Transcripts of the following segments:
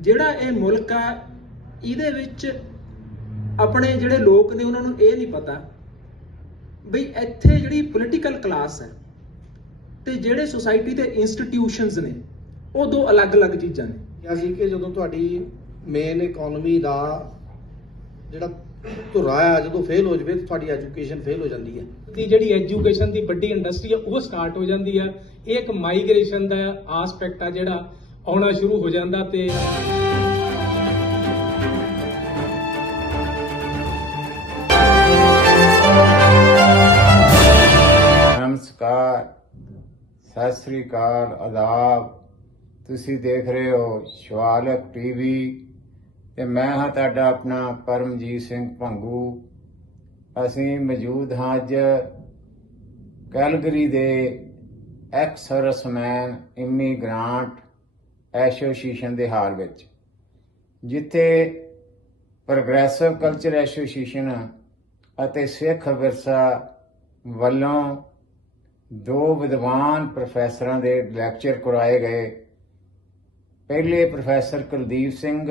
ਜਿਹੜਾ ਇਹ ਮੁਲਕ ਆ ਇਹਦੇ ਵਿੱਚ ਆਪਣੇ ਜਿਹੜੇ ਲੋਕ ਨੇ ਉਹਨਾਂ ਨੂੰ ਇਹ ਨਹੀਂ ਪਤਾ ਬਈ ਇੱਥੇ ਜਿਹੜੀ ਪੋਲੀਟੀਕਲ ਕਲਾਸ ਹੈ ਤੇ ਜਿਹੜੇ ਸੁਸਾਇਟੀ ਦੇ ਇੰਸਟੀਟਿਊਸ਼ਨਸ ਨੇ ਉਹ ਦੋ ਅਲੱਗ-ਅਲੱਗ ਚੀਜ਼ਾਂ ਨੇ। ਕਿਹਾ ਸੀ ਕਿ ਜਦੋਂ ਤੁਹਾਡੀ ਮੇਨ ਇਕਨੋਮੀ ਦਾ ਜਿਹੜਾ ਧੁਰਾ ਆ ਜਦੋਂ ਫੇਲ ਹੋ ਜਵੇ ਤਾਂ ਤੁਹਾਡੀ ਐਜੂਕੇਸ਼ਨ ਫੇਲ ਹੋ ਜਾਂਦੀ ਹੈ। ਦੀ ਜਿਹੜੀ ਐਜੂਕੇਸ਼ਨ ਦੀ ਵੱਡੀ ਇੰਡਸਟਰੀ ਆ ਉਹ ਸਟਾਰਟ ਹੋ ਜਾਂਦੀ ਆ। ਇਹ ਇੱਕ ਮਾਈਗ੍ਰੇਸ਼ਨ ਦਾ ਆਸਪੈਕਟ ਆ ਜਿਹੜਾ। ਆਉਣਾ ਸ਼ੁਰੂ ਹੋ ਜਾਂਦਾ ਤੇ ਨਮਸਕਾਰ, ਸਤਿ ਸ੍ਰੀ ਅਕਾਲ, ਆਦਾਬ। ਤੁਸੀਂ ਦੇਖ ਰਹੇ ਹੋ ਸ਼ਵਾਲਕ ਟੀਵੀ ਤੇ ਮੈਂ ਹਾਂ ਤੁਹਾਡਾ ਆਪਣਾ ਪਰਮਜੀਤ ਸਿੰਘ ਭੰਗੂ। ਅਸੀਂ ਮੌਜੂਦ ਹਾਂ ਅੱਜ ਕੈਲਗਰੀ ਦੇ ਐਕਸ ਸਰਵਿਸਮੈਨ ਇਮੀਗ੍ਰਾਂਟ ਐਸੋਸੀਏਸ਼ਨ ਦੇ ਹਾਲ ਵਿੱਚ, ਜਿੱਥੇ ਪ੍ਰੋਗਰੈਸਿਵ ਕਲਚਰ ਐਸੋਸੀਏਸ਼ਨ ਅਤੇ ਸਿੱਖ ਵਿਰਸਾ ਵੱਲੋਂ ਦੋ ਵਿਦਵਾਨ ਪ੍ਰੋਫੈਸਰਾਂ ਦੇ ਲੈਕਚਰ ਕਰਵਾਏ ਗਏ। ਪਹਿਲੇ ਪ੍ਰੋਫੈਸਰ ਕੁਲਦੀਪ ਸਿੰਘ,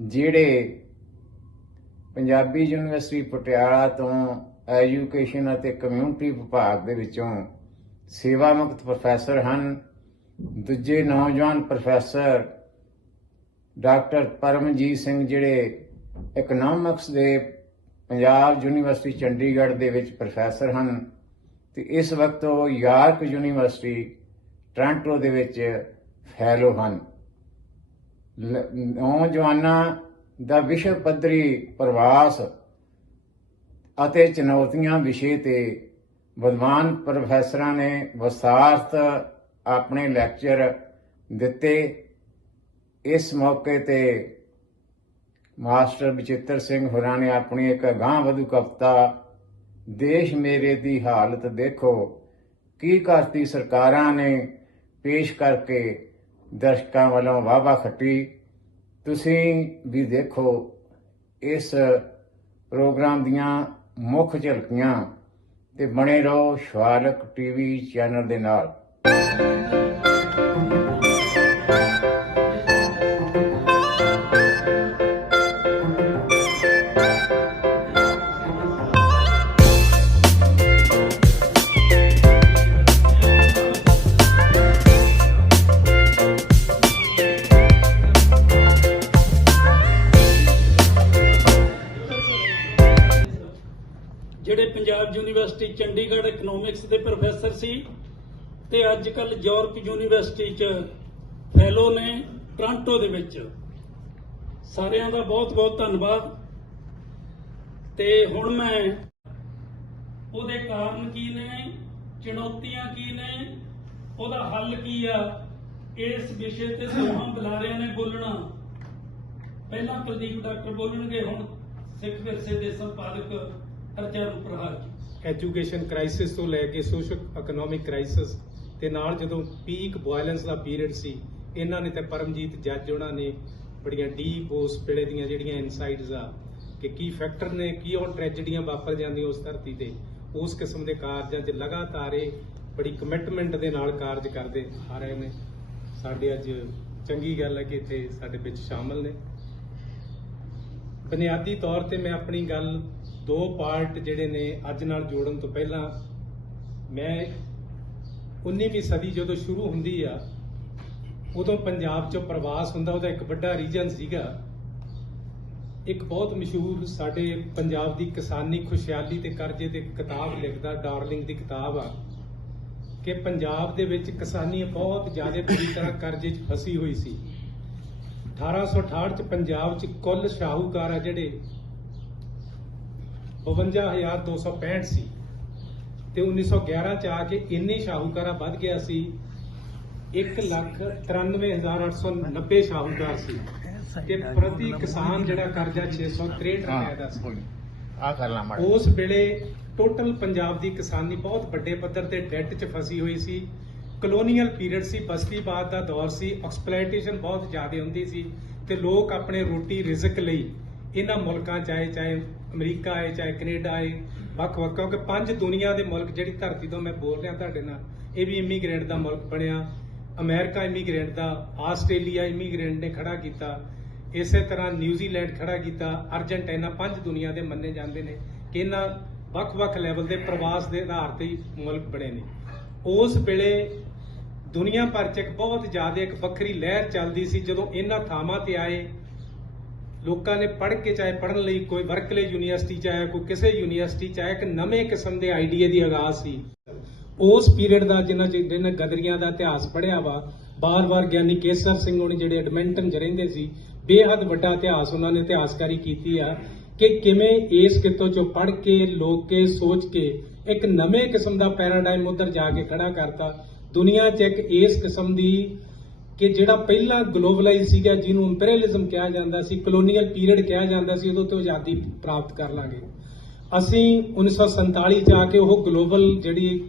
ਜਿਹੜੇ ਪੰਜਾਬੀ ਯੂਨੀਵਰਸਿਟੀ ਪਟਿਆਲਾ ਤੋਂ ਐਜੂਕੇਸ਼ਨ ਅਤੇ ਕਮਿਊਨਿਟੀ ਵਿਭਾਗ ਦੇ ਵਿੱਚੋਂ ਸੇਵਾ ਮੁਕਤ ਪ੍ਰੋਫੈਸਰ ਹਨ ਦੂਜੇ ਨੌਜਵਾਨ ਪ੍ਰੋਫੈਸਰ ਡਾਕਟਰ ਪਰਮਜੀਤ ਸਿੰਘ ਜਿਹੜੇ ਇਕਨੋਮਿਕਸ ਦੇ ਪੰਜਾਬ ਯੂਨੀਵਰਸਿਟੀ ਚੰਡੀਗੜ੍ਹ ਦੇ ਵਿੱਚ ਪ੍ਰੋਫੈਸਰ ਹਨ ਤੇ ਇਸ ਵਕਤ ਉਹ ਯਾਰਕ ਯੂਨੀਵਰਸਿਟੀ ਟ੍ਰਾਂਟੋ ਦੇ ਵਿੱਚ ਫੈਲੋ ਹਨ। ਲ- ਨੌਜਵਾਨਾਂ ਦਾ ਵਿਸ਼ਵ ਪੱਧਰੀ ਪ੍ਰਵਾਸ ਅਤੇ ਚੁਣੌਤੀਆਂ ਵਿਸ਼ੇ ਤੇ ਵਿਦਵਾਨ ਪ੍ਰੋਫੈਸਰਾਂ ਨੇ ਵਿਸਤਾਰਤ ਆਪਣੇ ਲੈਕਚਰ ਦਿੱਤੇ। ਇਸ ਮੌਕੇ ਤੇ ਮਾਸਟਰ ਬਚਿੱਤਰ ਸਿੰਘ ਹੋਰਾਂ ਨੇ ਆਪਣੀ ਇੱਕ ਅਗਾਂਹ ਵਧੂ ਕਵਿਤਾ, ਦੇਸ਼ ਮੇਰੇ ਦੀ ਹਾਲਤ ਦੇਖੋ, ਕੀ ਕਰਤੀ ਸਰਕਾਰਾਂ ਨੇ ਪੇਸ਼ ਕਰਕੇ ਦਰਸ਼ਕਾਂ ਵੱਲੋਂ ਵਾਵਾ ਖੱਟੀ। ਤੁਸੀਂ ਵੀ ਦੇਖੋ, ਇਸ ਪ੍ਰੋਗਰਾਮ ਦੀਆਂ ਮੁੱਖ ਝਲਕੀਆਂ ਤੇ ਬਣੇ ਰਹੋ ਸ਼ਵਾਲਕ ਟੀਵੀ ਚੈਨਲ ਦੇ ਨਾਲ। ਜਿਹੜੇ ਪੰਜਾਬ ਯੂਨੀਵਰਸਿਟੀ ਚੰਡੀਗੜ੍ਹ ਇਕਨੋਮਿਕਸ ਦੇ ਪ੍ਰੋਫੈਸਰ ਸੀ ਤੇ ਅੱਜ ਕੱਲ ਯੂਰਪ ਯੂਨੀਵਰਸਿਟੀ ਚ ਫੈਲੋ ਨੇ ਟ੍ਰਾਂਟੋ ਦੇ ਵਿੱਚ। ਸਾਰਿਆਂ ਦਾ ਬਹੁਤ ਬਹੁਤ ਧੰਨਵਾਦ। ਤੇ ਹੁਣ ਮੈਂ ਉਹਦੇ ਕਾਰਨ ਕੀ ਨੇ, ਚੁਣੌਤੀਆਂ ਕੀ ਨੇ, ਉਹਦਾ ਹੱਲ ਕੀ ਆ, ਇਸ ਵਿਸ਼ੇ ਤੇ ਦੋਹਾਂ ਬੁਲਾਰਿਆਂ ਨੇ ਬੋਲਣਾ। ਪਹਿਲਾਂ ਪ੍ਰਦੀਪ ਡਾਕਟਰ ਬੋਲਣਗੇ, ਹੁਣ ਸਿੱਖ ਵਿਰਸੇ ਦੇ ਸੰਪਾਦਕ ਹਰਚਰਨ ਪ੍ਰਹਾਰ ਜੀ। ਐਜੂਕੇਸ਼ਨ ਕ੍ਰਾਈਸਿਸ ਤੋਂ ਲੈ ਕੇ ਸੋਸ਼ਲ ਇਕਨੋਮਿਕ ਕ੍ਰਾਈਸਿਸ ਤੇ ਨਾਲ ਜਦੋਂ ਪੀਕ ਵਾਇਲੈਂਸ ਦਾ ਪੀਰੀਅਡ ਸੀ, ਇਹਨਾਂ ਨੇ ਤੇ ਪਰਮਜੀਤ ਜੱਜ ਉਹਨਾਂ ਨੇ ਬੜੀਆਂ ਡੀਪ ਉਸ ਵੇਲੇ ਦੀਆਂ ਜਿਹੜੀਆਂ ਇਨਸਾਈਟਸ ਆ, ਕਿ ਕੀ ਫੈਕਟਰ ਨੇ, ਕੀ ਉਹ ਟ੍ਰੈਜਡੀਆਂ ਵਾਪਰ ਜਾਂਦੀਆਂ ਉਸ ਧਰਤੀ ਤੇ, ਉਸ ਕਿਸਮ ਦੇ ਕਾਰਜਾਂ 'ਚ ਲਗਾਤਾਰ ਇਹ ਬੜੀ ਕਮਿਟਮੈਂਟ ਦੇ ਨਾਲ ਕਾਰਜ ਕਰਦੇ ਆ ਰਹੇ ਨੇ। ਸਾਡੇ ਅੱਜ ਚੰਗੀ ਗੱਲ ਹੈ ਕਿ ਇੱਥੇ ਸਾਡੇ ਵਿੱਚ ਸ਼ਾਮਲ ਨੇ। ਬੁਨਿਆਦੀ ਤੌਰ ਤੇ ਮੈਂ ਆਪਣੀ ਗੱਲ ਦੋ ਪਾਰਟ ਜਿਹੜੇ ਨੇ ਅੱਜ ਨਾਲ ਜੋੜਨ ਤੋਂ ਪਹਿਲਾਂ ਮੈਂ 19ਵੀਂ ਸਦੀ ਜਦੋਂ ਸ਼ੁਰੂ ਹੁੰਦੀ ਆ, ਉਦੋਂ ਪੰਜਾਬ 'ਚੋਂ ਪ੍ਰਵਾਸ ਹੁੰਦਾ, ਉਹਦਾ ਇੱਕ ਵੱਡਾ ਰੀਜਨ ਸੀਗਾ। ਇੱਕ ਬਹੁਤ ਮਸ਼ਹੂਰ ਸਾਡੇ ਪੰਜਾਬ ਦੀ ਕਿਸਾਨੀ ਖੁਸ਼ਹਾਲੀ ਤੇ ਕਰਜ਼ੇ ਤੇ ਕਿਤਾਬ ਲਿਖਦਾ, ਡਾਰਲਿੰਗ ਦੀ ਕਿਤਾਬ ਆ, ਕਿ ਪੰਜਾਬ ਦੇ ਵਿੱਚ ਕਿਸਾਨੀ ਬਹੁਤ ਜ਼ਿਆਦਾ ਬੁਰੀ ਤਰ੍ਹਾਂ ਕਰਜ਼ੇ 'ਚ ਫਸੀ ਹੋਈ ਸੀ। 1868 ਚ ਪੰਜਾਬ 'ਚ ਕੁੱਲ ਸ਼ਾਹੂਕਾਰ ਆ ਜਿਹੜੇ 52265 ਸੀ। ਤੇ 1911 ਚ ਆ ਕੇ ਇੰਨੇ ਸ਼ਾਹੂਕਾਰਾ ਵੱਧ ਗਿਆ ਸੀ। 193890 ਸ਼ਾਹੂਕਾਰ ਸੀ। ਕਿ ਪ੍ਰਤੀ ਕਿਸਾਨ ਜਿਹੜਾ ਕਰਜ਼ਾ 663 ਰੁਪਏ ਦਾ ਸੀ। ਆ ਕਰਨਾ ਉਸ ਵੇਲੇ ਟੋਟਲ ਪੰਜਾਬ ਦੀ ਕਿਸਾਨੀ ਬਹੁਤ ਵੱਡੇ ਪੱਧਰ ਤੇ ਡੈਟ 'ਚ ਫਸੀ ਹੋਈ ਸੀ। ਕਲੋਨੀਅਲ ਪੀਰੀਅਡ ਸੀ ਬਸਤੀਵਾਦ ਦਾ ਦੌਰ ਸੀ ਐਕਸਪਲੋਇਟੇਸ਼ਨ ਬਹੁਤ ਜ਼ਿਆਦਾ ਹੁੰਦੀ ਸੀ ਤੇ ਲੋਕ ਆਪਣੇ ਰੋਟੀ ਰਿਜ਼ਕ ਲਈ ਇਹਨਾਂ ਮੁਲਕਾਂ ਚਾਹੇ ਚਾਹੇ ਅਮਰੀਕਾ ਹੈ ਚਾਹੇ ਕੈਨੇਡਾ ਹੈ ਵੱਖ ਵੱਖ, ਕਿਉਂਕਿ ਪੰਜ ਦੁਨੀਆ ਦੇ ਮੁਲਕ ਜਿਹੜੀ ਧਰਤੀ ਤੋਂ ਮੈਂ ਬੋਲ ਰਿਹਾ ਤੁਹਾਡੇ ਨਾਲ, ਇਹ ਵੀ ਇਮੀਗ੍ਰੈਂਟ ਦਾ ਮੁਲਕ ਬਣਿਆ, ਅਮਰੀਕਾ ਇਮੀਗ੍ਰੈਂਟ ਦਾ, ਆਸਟ੍ਰੇਲੀਆ ਇਮੀਗ੍ਰੈਂਟ ਨੇ ਖੜਾ ਕੀਤਾ, ਇਸੇ ਤਰ੍ਹਾਂ ਨਿਊਜ਼ੀਲੈਂਡ ਖੜਾ ਕੀਤਾ ਅਰਜਨਟੀਨਾ ਪੰਜ ਦੁਨੀਆ ਦੇ ਮੰਨੇ ਜਾਂਦੇ ਨੇ, ਕਿ ਇਹਨਾਂ ਵੱਖ-ਵੱਖ ਲੈਵਲ ਦੇ ਪ੍ਰਵਾਸ ਦੇ ਆਧਾਰ ਤੇ ਮੁਲਕ ਬਣੇ ਨੇ। ਉਸ ਵੇਲੇ ਦੁਨੀਆ ਭਰ 'ਚ ਇੱਕ ਬਹੁਤ ਜ਼ਿਆਦਾ ਇੱਕ ਵੱਖਰੀ ਲਹਿਰ ਚੱਲਦੀ ਸੀ, ਜਦੋਂ ਇਹਨਾਂ ਥਾਵਾਂ ਤੇ ਆਏ ਲੋਕਾਂ ਨੇ ਪੜ੍ਹ ਕੇ, ਚਾਹੇ ਪੜ੍ਹਨ ਲਈ ਕੋਈ ਵਰਕਲੇ ਯੂਨੀਵਰਸਿਟੀ ਚਾਹੇ ਕੋਈ ਕਿਸੇ ਯੂਨੀਵਰਸਿਟੀ ਚਾਹੇ ਇੱਕ ਨਵੇਂ ਕਿਸਮ ਦੇ ਆਈਡੀਆ ਦੀ ਆਗਾਜ਼ ਸੀ। ਉਸ ਪੀਰੀਅਡ ਦਾ ਜਿਨ੍ਹਾਂ ਜਿਹਨਾਂ ਗਦਰੀਆਂ ਦਾ ਇਤਿਹਾਸ ਪੜ੍ਹਿਆ ਵਾ, ਬਾਰ-ਬਾਰ ਗਿਆਨੀ ਕੇਸਰ ਸਿੰਘ ਹੋਣੀ ਜਿਹੜੇ ਐਡਮਿੰਟਨ ਚ ਰਹਿੰਦੇ ਸੀ, ਬੇਹੱਦ ਵੱਡਾ ਇਤਿਹਾਸ ਉਹਨਾਂ ਨੇ ਇਤਿਹਾਸਕਾਰੀ ਕੀਤੀ ਆ ਕਿ ਕਿਵੇਂ ਇਸ ਕਿਤੋਂ ਚੋਂ ਪੜ੍ਹ ਕੇ, ਲੋਕ ਕੇ, ਸੋਚ ਕੇ ਇੱਕ ਨਵੇਂ ਕਿਸਮ ਦਾ ਪੈਰਾਡਾਈਮ ਉਧਰ ਜਾ ਕੇ ਖੜਾ ਕਰਤਾ। ਦੁਨੀਆ 'ਚ ਇੱਕ ਇਸ ਕਿਸਮ ਦੀ ਕਿ ਜਿਹੜਾ ਪਹਿਲਾਂ ਗਲੋਬਲਾਈਜ਼ ਸੀਗਾ, ਜਿਹਨੂੰ ਇੰਪੀਰੀਅਲਿਜ਼ਮ ਕਿਹਾ ਜਾਂਦਾ ਸੀ, ਕਲੋਨੀਅਲ ਪੀਰੀਅਡ ਕਿਹਾ ਜਾਂਦਾ ਸੀ ਉਦੋਂ ਤੋਂ ਆਜ਼ਾਦੀ ਪ੍ਰਾਪਤ ਕਰ ਲਾਂਗੇ। ਅਸੀਂ 1947 ਚ ਆ ਕੇ ਉਹ ਗਲੋਬਲ ਜਿਹੜੀ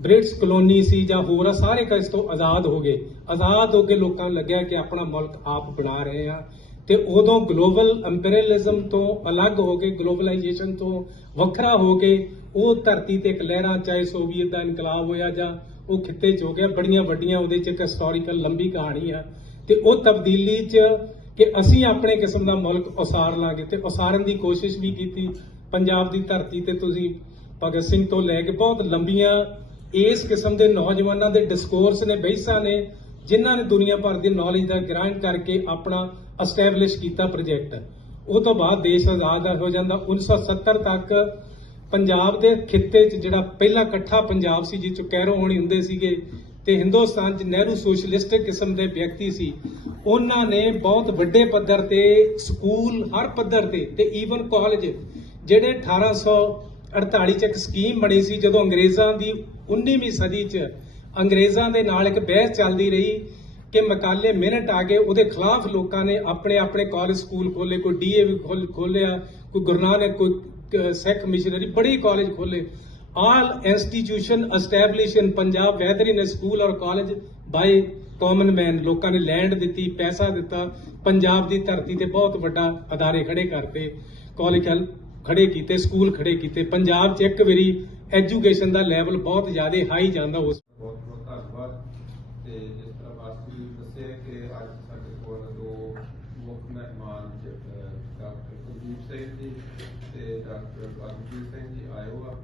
ਬ੍ਰਿਟਿਸ਼ ਕਲੋਨੀ ਸੀ ਜਾਂ ਹੋਰ ਆ, ਸਾਰੇ ਕਾ ਤੋਂ ਆਜ਼ਾਦ ਹੋ ਗਏ। ਆਜ਼ਾਦ ਹੋ ਕੇ ਲੋਕਾਂ ਨੂੰ ਲੱਗਿਆ ਕਿ ਆਪਣਾ ਮੁਲਕ ਆਪ ਬਣਾ ਰਹੇ ਆ। ਤੇ ਉਦੋਂ ਗਲੋਬਲ ਇੰਪੀਰੀਅਲਿਜ਼ਮ ਤੋਂ ਅਲੱਗ ਹੋ ਕੇ, ਗਲੋਬਲਾਈਜੇਸ਼ਨ ਤੋਂ ਵੱਖਰਾ ਹੋ ਕੇ, ਉਹ ਧਰਤੀ ਤੇ ਇੱਕ ਲਹਿਰਾਂ, ਚਾਹੇ ਸੋਵੀਅਤ ਦਾ ਇਨਕਲਾਬ ਹੋਇਆ ਜਾਂ ਉਹ ਖਿੱਤੇ ਚ ਹੋ ਗਿਆ, ਬੜੀਆਂ ਵੱਡੀਆਂ, ਉਹਦੇ ਚ ਇੱਕ ਹਿਸਟੋਰੀਕਲ ਲੰਬੀ ਕਹਾਣੀ ਆ। ਤੇ ਉਹ ਤਬਦੀਲੀ ਚ ਕਿ ਅਸੀਂ ਆਪਣੇ ਕਿਸਮ ਦਾ ਮੁਲਕ ਉਸਾਰ ਲਾਂਗੇ ਤੇ ਉਸਾਰਨ ਦੀ ਕੋਸ਼ਿਸ਼ ਵੀ ਕੀਤੀ। ਪੰਜਾਬ ਦੀ ਧਰਤੀ ਤੇ ਤੁਸੀਂ ਭਗਤ ਸਿੰਘ ਤੋਂ ਲੈ ਕੇ ਬਹੁਤ ਲੰਬੀਆਂ, ਇਸ ਕਿਸਮ ਦੇ ਨੌਜਵਾਨਾਂ ਦੇ ਡਿਸਕੋਰਸ ਨੇ, ਬਹਿਸਾਂ ਨੇ, ਜਿਨ੍ਹਾਂ ਨੇ ਦੁਨੀਆ ਭਰ ਦੀ ਨੌਲੇਜ ਦਾ ਗ੍ਰਾਂਟ ਕਰਕੇ ਆਪਣਾ ਅਸਟੈਬਲਿਸ਼ ਕੀਤਾ ਪ੍ਰੋਜੈਕਟ ਉਹ ਤੋਂ ਬਾਅਦ ਦੇਸ਼ ਆਜ਼ਾਦ ਹੋ ਜਾਂਦਾ। 1970 ਤੱਕ ਪੰਜਾਬ ਦੇ ਖਿੱਤੇ 'ਚ ਜਿਹੜਾ ਪਹਿਲਾ ਇਕੱਠਾ ਪੰਜਾਬ ਸੀ, ਜਿਸ 'ਚ ਕੈਰੋ ਹੋਣੀ ਹੁੰਦੇ ਸੀਗੇ ਤੇ ਹਿੰਦੁਸਤਾਨ 'ਚ ਨਹਿਰੂ ਸੋਸ਼ਲਿਸਟਿਕ ਕਿਸਮ ਦੇ ਵਿਅਕਤੀ ਸੀ, ਉਹਨਾਂ ਨੇ ਬਹੁਤ ਵੱਡੇ ਪੱਧਰ ਤੇ, ਸਕੂਲ ਹਰ ਪੱਧਰ ਤੇ ਤੇ ਈਵਨ ਕਾਲਜ ਜਿਹੜੇ 1848 ਚ ਇੱਕ ਸਕੀਮ ਬਣੀ ਸੀ, ਜਦੋਂ ਅੰਗਰੇਜ਼ਾਂ ਦੀ 19ਵੀਂ ਸਦੀ 'ਚ ਅੰਗਰੇਜ਼ਾਂ ਦੇ ਨਾਲ ਇੱਕ ਬਹਿਸ ਚੱਲਦੀ ਰਹੀ ਕਿ ਮਕਾਲੇ ਮਿੰਟ ਆ ਕੇ ਉਹਦੇ ਖਿਲਾਫ ਲੋਕਾਂ ਨੇ ਆਪਣੇ ਆਪਣੇ ਕਾਲਜ ਸਕੂਲ ਖੋਲੇ ਕੋਈ ਡੀਏਵੀ ਖੋਲਿਆ ਕੋਈ ਗੁਰੂ ਨਾਨਕ, ਕੋਈ ਸਿੱਖ ਮਿਸ਼ਨਰੀ ਬੜੇ ਕਾਲਜ ਖੋਲੇ all institution establish in Punjab whether in school ਔਰ ਕਾਲਜ ਬਾਈ ਕਾਮਨ ਮੈਨ ਲੋਕਾਂ ਨੇ ਲੈਂਡ ਦਿੱਤੀ, ਪੈਸਾ ਦਿੱਤਾ। ਪੰਜਾਬ ਦੀ ਧਰਤੀ ਤੇ ਬਹੁਤ ਵੱਡਾ ਅਦਾਰੇ ਖੜੇ ਕਰਤੇ। ਕਾਲਜ ਖੜੇ ਕੀਤੇ ਸਕੂਲ ਖੜੇ ਕੀਤੇ। ਪੰਜਾਬ 'ਚ ਇੱਕ ਵਾਰੀ ਐਜੂਕੇਸ਼ਨ ਦਾ ਲੈਵਲ ਬਹੁਤ ਜ਼ਿਆਦਾ ਹਾਈ ਜਾਂਦਾ ਉਸ ਬਹੁਤ ਬਹੁਤ ਧੰਨਵਾਦ। ਤੇ ਜਿਸ ਤਰ੍ਹਾਂ ਵਾਸਤੂ ਜੀ ਦੱਸਿਆ ਕਿ ਅੱਜ ਸਾਡੇ ਕੋਲ ਦੋ ਮੁੱਖ ਮਹਿਮਾਨ ਡਾਕਟਰ ਕੁਲਦੀਪ ਸਿੰਘ ਜੀ ਤੇ ਡਾਕਟਰ ਪਰਮਜੀਤ ਸਿੰਘ ਜੀ ਆਏ ਹੋ ਆ।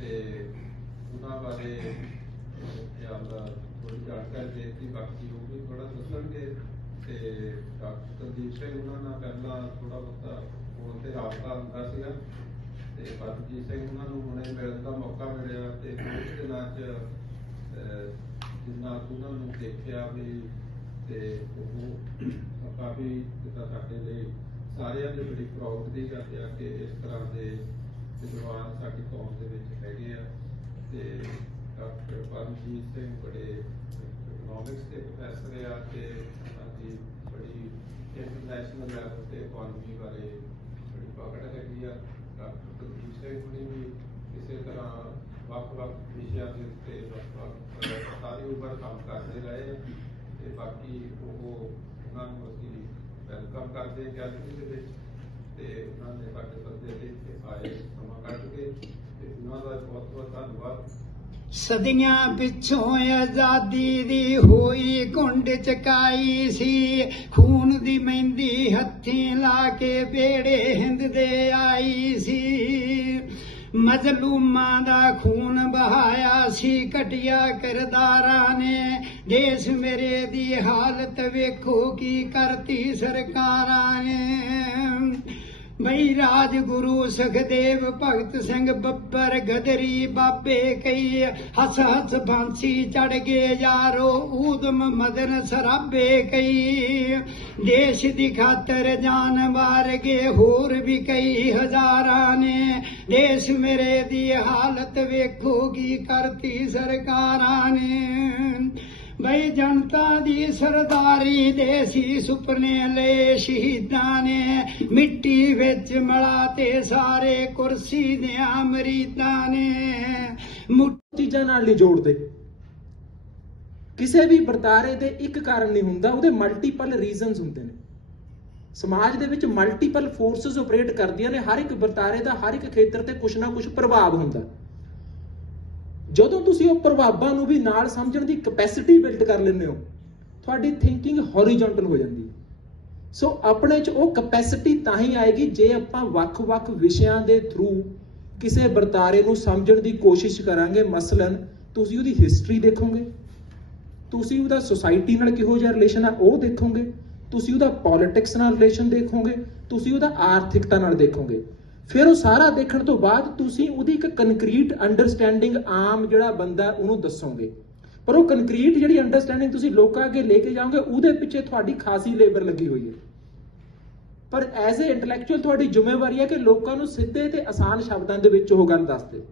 ਤੇ ਉਹਨਾਂ ਬਾਰੇ ਜ਼ਿਆਦਾ ਥੋੜੀ ਜਾਣਕਾਰੀ ਦੇ ਬਾਕੀ ਉਹ ਵੀ ਥੋੜਾ ਦੱਸਣਗੇ। ਤੇ ਡਾਕਟਰ ਕੁਲਦੀਪ ਸਿੰਘ, ਉਹਨਾਂ ਨਾਲ ਪਹਿਲਾਂ ਥੋੜਾ ਬਹੁਤਾ ਫੋਨ ਤੇ ਰਾਬਤਾ ਹੁੰਦਾ ਸੀਗਾ। ਤੇ ਪਰਮਜੀਤ ਸਿੰਘ ਉਹਨਾਂ ਨੂੰ ਹੁਣੇ ਮਿਲਣ ਦਾ ਮੌਕਾ ਮਿਲਿਆ ਤੇ ਕੁਝ ਦਿਨਾਂ 'ਚ, ਅਹ ਜਿੰਨਾ ਉਹਨਾਂ ਨੂੰ ਦੇਖਿਆ ਵੀ ਤੇ ਉਹ ਕਾਫੀ ਜਿੱਦਾਂ ਸਾਡੇ ਲਈ ਸਾਰਿਆਂ ਦੇ ਬੜੀ ਪ੍ਰਾਊਡ ਦੀ ਗੱਲ ਆ ਕਿ ਇਸ ਤਰ੍ਹਾਂ ਦੇ ਵਿਦਵਾਨ ਸਾਡੀ ਕੌਮ ਦੇ ਵਿੱਚ ਹੈਗੇ ਆ ਤੇ ਡਾਕਟਰ ਪਰਮਜੀਤ ਸਿੰਘ ਬੜੇ ਇਕਨੋਮਿਕਸ ਦੇ ਪ੍ਰੋਫੈਸਰ ਆ ਤੇ ਸਾਡੀ ਬੜੀ ਇੰਟਰਨੈਸ਼ਨਲ ਲੈਵਲ ਤੇ ਇਕਨੋਮੀ ਬਾਰੇ ਬੜੀ ਪਕੜ ਹੈਗੀ ਆ। ਡਾਕਟਰ ਕੁਲਦੀਪ ਸਿੰਘ ਹੁਣੀ ਵੀ ਇਸੇ ਤਰ੍ਹਾਂ ਵੱਖ-ਵੱਖ ਵਿਸ਼ਿਆਂ ਦੇ ਉੱਤੇ ਵੱਖ-ਵੱਖ ਅਹ ਸਾਰੀ ਉਮਰ ਕੰਮ ਕਰਦੇ ਰਹੇ ਆ। ਤੇ ਬਾਕੀ ਉਹ ਉਹਨਾਂ ਨੂੰ ਅਸੀਂ ਵੈਲਕਮ ਕਰਦੇ ਹਾਂ ਦੇ ਵਿੱਚ ਤੇ ਉਹਨਾਂ ਨੇ ਸਾਡੇ ਸੱਦੇ ਤੇ ਇੱਥੇ ਆਏ, ਸਮਾਂ ਕੱਢ ਕੇ ਤੇ ਉਹਨਾਂ ਦਾ ਬਹੁਤ-ਬਹੁਤ ਧੰਨਵਾਦ। ਸਦੀਆਂ ਪਿੱਛੋਂ ਆਜ਼ਾਦੀ ਦੀ ਹੋਈ ਕੁੰਡ ਚਕਾਈ ਸੀ। ਖੂਨ ਦੀ ਮਹਿੰਦੀ ਹੱਥੀਂ ਲਾ ਕੇ ਬੇੜੇ ਹਿੰਦ ਦੇ ਆਈ ਸੀ। ਮਜ਼ਲੂਮਾਂ ਦਾ ਖੂਨ ਬਹਾਇਆ ਸੀ ਕਟਿਆ ਕਰਦਾਰਾਂ ਨੇ। ਦੇਸ਼ ਮੇਰੇ ਦੀ ਹਾਲਤ ਵੇਖੋ ਕੀ ਕਰਤੀ ਸਰਕਾਰਾਂ ਨੇ। ਮਈ ਰਾਜ ਗੁਰੂ ਸੁਖਦੇਵ ਭਗਤ ਸਿੰਘ ਬੱਬਰ ਗਦਰੀ ਬਾਬੇ ਕਈ ਹੱਸ ਹੱਸ ਬਾਂਸੀ ਚੜ ਗਏ ਯਾਰੋ ਊਦਮ ਮਦਨ ਸਰਾਬੇ ਕਈ। ਦੇਸ਼ ਦੀ ਖਾਤਰ ਜਾਨ ਮਾਰ ਗਏ ਹੋਰ ਵੀ ਕਈ ਹਜ਼ਾਰਾਂ ਨੇ। ਦੇਸ਼ ਮੇਰੇ ਦੀ ਹਾਲਤ ਵੇਖੋਗੀ ਕਰਤੀ ਸਰਕਾਰਾਂ ਨੇ। ਬਈ ਜਨਤਾ ਦੀ ਸਰਦਾਰੀ ਦੇ ਸੀ ਸੁਪਨੇ ਲਏ ਸ਼ਹੀਦਾਂ ਨੇ। ਮਿੱਟੀ ਵਿੱਚ ਮਿਲਾ ਤੇ ਸਾਰੇ ਕੁਰਸੀ ਦਿਆਂ ਮਰੀਦਾਂ ਨੇ। ਮੁ- ਚੀਜ਼ਾਂ ਨਾਲ ਨਹੀਂ ਜੋੜਦੇ। ਕਿਸੇ ਵੀ ਵਰਤਾਰੇ ਦੇ ਇੱਕ ਕਾਰਨ ਨਹੀਂ ਹੁੰਦਾ, ਉਹਦੇ ਮਲਟੀਪਲ ਰੀਜ਼ਨਸ ਹੁੰਦੇ ਨੇ। ਸਮਾਜ ਦੇ ਵਿੱਚ ਮਲਟੀਪਲ ਫੋਰਸਸ ਆਪਰੇਟ ਕਰਦੀਆਂ ਨੇ, ਹਰ ਇੱਕ ਵਰਤਾਰੇ ਦਾ ਹਰ ਇੱਕ ਖੇਤਰ ਤੇ ਕੁਝ ਨਾ ਕੁਝ ਪ੍ਰਭਾਵ ਹੁੰਦਾ। ਜਦੋਂ ਤੁਸੀਂ ਉਹ ਪ੍ਰਭਾਵਾਂ ਨੂੰ ਵੀ ਨਾਲ ਸਮਝਣ ਦੀ ਕਪੈਸਿਟੀ ਬਿਲਡ ਕਰ ਲੈਂਦੇ ਹੋ, ਤੁਹਾਡੀ ਥਿੰਕਿੰਗ ਹੌਰੀਜ਼ੌਂਟਲ ਹੋ ਜਾਂਦੀ ਹੈ। ਸੋ ਆਪਣੇ ਚ ਉਹ ਕਪੈਸਿਟੀ ਤਾਂ ਹੀ ਆਏਗੀ ਜੇ ਆਪਾਂ ਵੱਖ-ਵੱਖ ਵਿਸ਼ਿਆਂ ਦੇ ਥਰੂ ਕਿਸੇ ਵਰਤਾਰੇ ਨੂੰ ਸਮਝਣ ਦੀ ਕੋਸ਼ਿਸ਼ ਕਰਾਂਗੇ ਮਸਲਨ, ਤੁਸੀਂ ਉਹਦੀ ਹਿਸਟਰੀ ਦੇਖੋਗੇ। ਤੁਸੀਂ ਉਹਦਾ ਸੋਸਾਇਟੀ ਨਾਲ ਕਿਹੋ ਜਿਹਾ ਰਿਲੇਸ਼ਨ ਆ, ਉਹ ਦੇਖੋਗੇ। ਤੁਸੀਂ ਉਹਦਾ ਪੋਲਿਟਿਕਸ ਨਾਲ ਰਿਲੇਸ਼ਨ ਦੇਖੋਗੇ। ਤੁਸੀਂ ਉਹਦਾ ਆਰਥਿਕਤਾ ਨਾਲ ਦੇਖੋਗੇ। ਫਿਰ ਉਹ ਸਾਰਾ ਦੇਖਣ ਤੋਂ ਬਾਅਦ ਤੁਸੀਂ ਉਹਦੀ ਇੱਕ ਕੰਕਰੀਟ ਅੰਡਰਸਟੈਂਡਿੰਗ ਆਮ ਜਿਹੜਾ ਬੰਦਾ ਉਹਨੂੰ ਦੱਸੋਗੇ। ਪਰ ਉਹ ਕੰਕਰੀਟ ਜਿਹੜੀ ਅੰਡਰਸਟੈਂਡਿੰਗ ਤੁਸੀਂ ਲੋਕਾਂ ਅੱਗੇ ਲੈ ਕੇ ਜਾਓਗੇ, ਉਹਦੇ ਪਿੱਛੇ ਤੁਹਾਡੀ ਖਾਸੀ ਲੇਬਰ ਲੱਗੀ ਹੋਈ ਹੈ। ਪਰ ਐਜ਼ ਅ ਇੰਟੈਲੈਕਚੁਅਲ ਤੁਹਾਡੀ ਜ਼ਿੰਮੇਵਾਰੀ ਹੈ ਕਿ ਲੋਕਾਂ ਨੂੰ ਸਿੱਧੇ ਤੇ ਆਸਾਨ ਸ਼ਬਦਾਂ ਦੇ ਵਿੱਚ ਉਹ ਗੱਲ ਦੱਸ ਦੇ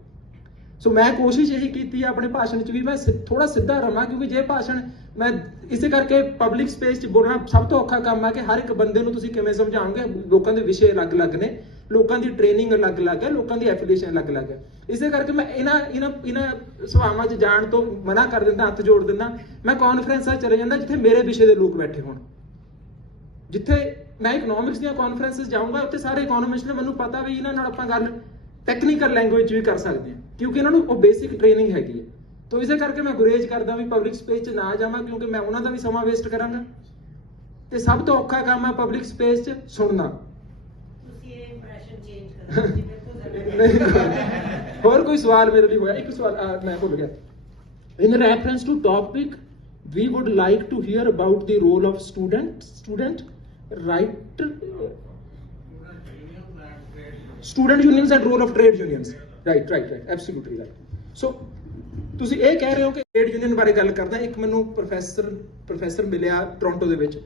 ਸੋ ਮੈਂ ਕੋਸ਼ਿਸ਼ ਇਹੀ ਕੀਤੀ ਹੈ ਆਪਣੇ ਭਾਸ਼ਣ 'ਚ ਵੀ ਮੈਂ ਥੋੜਾ ਸਿੱਧਾ ਰਵਾਂ, ਕਿਉਂਕਿ ਜੇ ਭਾਸ਼ਣ ਮੈਂ ਇਸੇ ਕਰਕੇ ਪਬਲਿਕ ਸਪੇਸ 'ਚ ਬੋਲਣਾ ਸਭ ਤੋਂ ਔਖਾ ਕੰਮ ਹੈ ਕਿ ਹਰ ਇੱਕ ਬੰਦੇ ਨੂੰ ਤੁਸੀਂ ਕਿਵੇਂ ਸਮਝਾਓਗੇ, ਲੋਕਾਂ ਦੇ ਵਿਸ਼ੇ ਅਲੱਗ-ਅਲੱਗ ਨੇ। ਲੋਕਾਂ ਦੀ ਟ੍ਰੇਨਿੰਗ ਅਲੱਗ-ਅਲੱਗ ਹੈ, ਲੋਕਾਂ ਦੀ ਐਫੀਲੀਏਸ਼ਨ ਅਲੱਗ-ਅਲੱਗ ਹੈ। ਇਸੇ ਕਰਕੇ ਮੈਂ ਇਹਨਾਂ ਇਹਨਾਂ ਇਹਨਾਂ ਸਭਾਵਾਂ 'ਚ ਜਾਣ ਤੋਂ ਮਨਾ ਕਰ ਦਿੰਦਾ, ਹੱਥ ਜੋੜ ਦਿੰਦਾ। ਮੈਂ ਕਾਨਫਰੰਸਾਂ 'ਚ ਚਲੇ ਜਾਂਦਾ ਜਿੱਥੇ ਮੇਰੇ ਵਿਸ਼ੇ ਦੇ ਲੋਕ ਬੈਠੇ ਹੋਣ। ਜਿੱਥੇ ਮੈਂ ਇਕਨੋਮਿਕਸ ਦੀਆਂ ਕਾਨਫਰੰਸਸ ਜਾਊਂਗਾ, ਉੱਥੇ ਸਾਰੇ ਇਕਨੋਮਿਸਟ ਨੇ ਮੈਨੂੰ ਪਤਾ ਵੀ ਇਹਨਾਂ ਨਾਲ ਆਪਾਂ ਗੱਲ ਟੈਕਨੀਕਲ ਲੈਂਗੁਏਜ ਵੀ ਕਰ ਸਕਦੇ ਹਾਂ, ਕਿਉਂਕਿ ਇਹਨਾਂ ਨੂੰ ਉਹ ਬੇਸਿਕ ਟ੍ਰੇਨਿੰਗ ਹੈਗੀ ਹੈ। ਤੋਂ ਇਸੇ ਕਰਕੇ ਮੈਂ ਗੁਰੇਜ ਕਰਦਾ ਵੀ ਪਬਲਿਕ ਸਪੇਸ 'ਚ ਨਾ ਜਾਵਾਂ, ਕਿਉਂਕਿ ਮੈਂ ਉਹਨਾਂ ਦਾ ਵੀ ਸਮਾਂ ਵੇਸਟ ਕਰਾਂਗਾ। ਤੇ ਸਭ ਤੋਂ ਔਖਾ ਕੰਮ ਹੈ ਪਬਲਿਕ ਸਪੇਸ 'ਚ ਸੁਣਨਾ ਤੁਸੀਂ ਇਹ ਇੰਪ੍ਰੈਸ਼ਨ ਚੇਂਜ ਕਰੋ ਜੀ ਬਿਲਕੁਲ ਹੋਰ ਕੋਈ ਸਵਾਲ ਮੇਰੇ ਲਈ ਹੋਇਆ ਇੱਕ ਸਵਾਲ ਅਹ, ਮੈਂ ਭੁੱਲ ਗਿਆ in reference to topic we would like to hear about the role of student student right student unions and role of trade unions right right right absolutely right so ਤੁਸੀਂ ਇਹ ਕਹਿ ਰਹੇ ਹੋ ਕਿ ਟ੍ਰੇਡ ਯੂਨੀਅਨ ਬਾਰੇ ਗੱਲ ਕਰਦਾ ਇੱਕ ਮੈਨੂੰ ਪ੍ਰੋਫੈਸਰ ਪ੍ਰੋਫੈਸਰ ਮਿਲਿਆ ਟੋਰਾਂਟੋ ਦੇ ਵਿੱਚ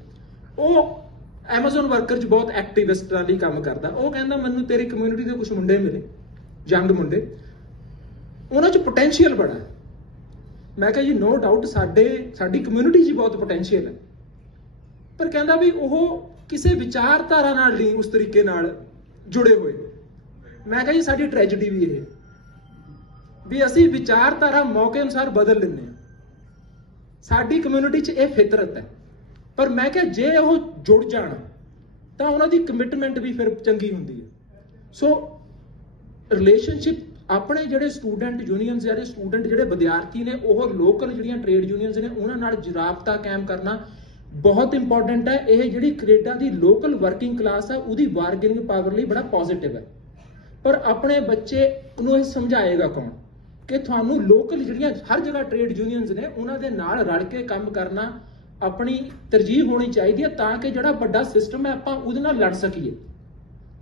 ਉਹ Amazon ਵਰਕਰ 'ਚ ਬਹੁਤ ਐਕਟਿਵਿਸਟਾਂ ਲਈ ਕੰਮ ਕਰਦਾ। ਉਹ ਕਹਿੰਦਾ, ਮੈਨੂੰ ਤੇਰੀ ਕਮਿਊਨਿਟੀ ਦੇ ਕੁਝ ਮੁੰਡੇ ਮਿਲੇ ਯੰਗ ਮੁੰਡੇ। ਉਹਨਾਂ 'ਚ ਪੋਟੈਂਸ਼ੀਅਲ ਬੜਾ ਹੈ। ਮੈਂ ਕਿਹਾ ਜੀ ਨੋ ਡਾਊਟ ਸਾਡੇ, ਸਾਡੀ ਕਮਿਊਨਿਟੀ 'ਚ ਹੀ ਬਹੁਤ ਪੋਟੈਂਸ਼ੀਅਲ ਹੈ। ਪਰ ਕਹਿੰਦਾ ਵੀ ਉਹ ਕਿਸੇ ਵਿਚਾਰਧਾਰਾ ਨਾਲ ਨਹੀਂ ਉਸ ਤਰੀਕੇ ਨਾਲ ਜੁੜੇ ਹੋਏ। ਮੈਂ ਕਿਹਾ ਜੀ, ਸਾਡੀ ਟ੍ਰੈਜੇਡੀ ਵੀ ਇਹ ਵੀ ਅਸੀਂ ਵਿਚਾਰਧਾਰਾ ਮੌਕੇ ਅਨੁਸਾਰ ਬਦਲ ਲੈਂਦੇ ਹਾਂ। ਸਾਡੀ ਕਮਿਊਨਿਟੀ 'ਚ ਇਹ ਫਿਤਰਤ ਹੈ। ਪਰ ਮੈਂ ਕਿਹਾ ਜੇ ਉਹ ਜੁੜ ਜਾਣ, ਤਾਂ ਉਹਨਾਂ ਦੀ ਕਮਿਟਮੈਂਟ ਵੀ ਫਿਰ ਚੰਗੀ ਹੁੰਦੀ ਹੈ। ਸੋ ਰਿਲੇਸ਼ਨਸ਼ਿਪ ਆਪਣੇ ਜਿਹੜੇ ਸਟੂਡੈਂਟ ਯੂਨੀਅਨਸ ਜਿਹੜੇ ਸਟੂਡੈਂਟ ਜਿਹੜੇ ਵਿਦਿਆਰਥੀ ਨੇ, ਉਹ ਲੋਕਲ ਜਿਹੜੀਆਂ ਟ੍ਰੇਡ ਯੂਨੀਅਨਸ ਨੇ, ਉਹਨਾਂ ਨਾਲ ਜਰਾਬਤਾ ਕਾਇਮ ਕਰਨਾ ਬਹੁਤ ਇੰਪੋਰਟੈਂਟ ਹੈ। ਇਹ ਜਿਹੜੀ ਕੈਨੇਡਾ ਦੀ ਲੋਕਲ ਵਰਕਿੰਗ ਕਲਾਸ ਹੈ ਉਹਦੀ ਬਾਰਗੇਨਿੰਗ ਪਾਵਰ ਲਈ ਬੜਾ ਪੋਜ਼ਿਟਿਵ ਹੈ। ਪਰ ਆਪਣੇ ਬੱਚੇ ਨੂੰ ਇਹ ਸਮਝਾਏਗਾ ਕੌਣ? ਕਿ ਤੁਹਾਨੂੰ ਲੋਕਲ ਜਿਹੜੀਆਂ ਹਰ ਜਗ੍ਹਾ ਟ੍ਰੇਡ ਯੂਨੀਅਨਸ ਨੇ, ਉਹਨਾਂ ਦੇ ਨਾਲ ਰਲ ਕੇ ਕੰਮ ਕਰਨਾ ਆਪਣੀ ਤਰਜੀਹ ਹੋਣੀ ਚਾਹੀਦੀ ਹੈ ਤਾਂ ਕਿ ਜਿਹੜਾ ਵੱਡਾ ਸਿਸਟਮ ਹੈ ਆਪਾਂ ਉਹਦੇ ਨਾਲ ਲੜ ਸਕੀਏ।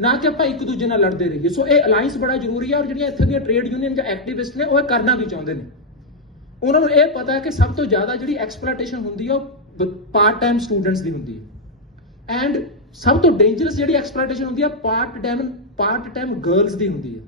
ਨਾ ਕਿ ਆਪਾਂ ਇੱਕ ਦੂਜੇ ਨਾਲ ਲੜਦੇ ਰਹੀਏ। ਸੋ ਇਹ ਅਲਾਈਅੰਸ ਬੜਾ ਜ਼ਰੂਰੀ ਹੈ ਔਰ ਜਿਹੜੀਆਂ ਇੱਥੇ ਦੀਆਂ ਟ੍ਰੇਡ ਯੂਨੀਅਨ ਜਾਂ ਐਕਟਿਵਿਸਟ ਨੇ, ਉਹ ਇਹ ਕਰਨਾ ਵੀ ਚਾਹੁੰਦੇ ਨੇ। ਉਹਨਾਂ ਨੂੰ ਇਹ ਪਤਾ ਹੈ ਕਿ ਸਭ ਤੋਂ ਜ਼ਿਆਦਾ ਜਿਹੜੀ ਐਕਸਪਲੋਇਟੇਸ਼ਨ ਹੁੰਦੀ ਹੈ, ਉਹ ਪਾਰਟ ਟਾਈਮ ਸਟੂਡੈਂਟਸ ਦੀ ਹੁੰਦੀ ਹੈ। ਐਂਡ ਸਭ ਤੋਂ ਡੇਂਜਰਸ ਜਿਹੜੀ ਐਕਸਪਲੋਇਟੇਸ਼ਨ ਹੁੰਦੀ ਹੈ part time part time girls ਦੀ ਹੁੰਦੀ ਹੈ।